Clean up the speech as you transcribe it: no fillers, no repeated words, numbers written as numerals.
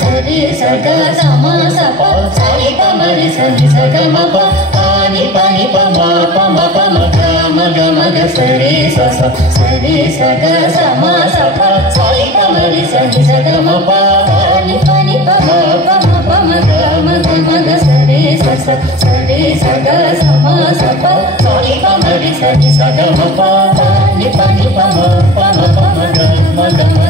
సరి సగ సమ సప సరి పమరి సరి సగ మప పాని పని పమ పమ పమ గమ గమ గ సరి సస సరి సగ సమ సప సరి పమరి సరి సగ మప పాని పని పమ పమ పమ గమ గమ గ సరి సస సరి సగ సమ సప సరి పమరి సరి సగ మప పాని పని పమ పమ పమ గమ గమ